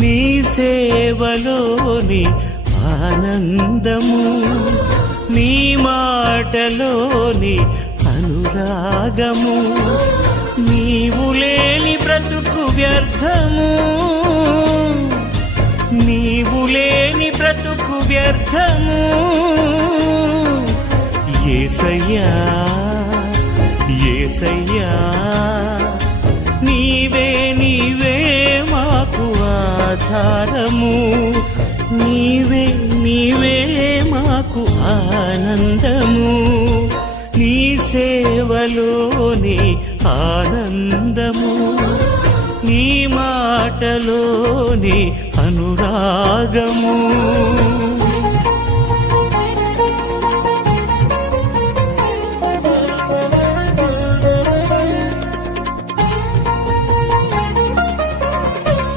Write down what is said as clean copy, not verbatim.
నీ సేవలోని ఆనందము, నీ మాటలోని అనురాగము, నీవు లేని బ్రతుకు వ్యర్థము, నీవు లేని బ్రతుకు వ్యర్థము. యేసయ్యా యేసయ్యా, నీవే నీవే మాకు ఆధారము, నీవే నీవే మాకు ఆనందము, నీ సేవలోని ఆనందము, నీ మాటలోని అనురాగము.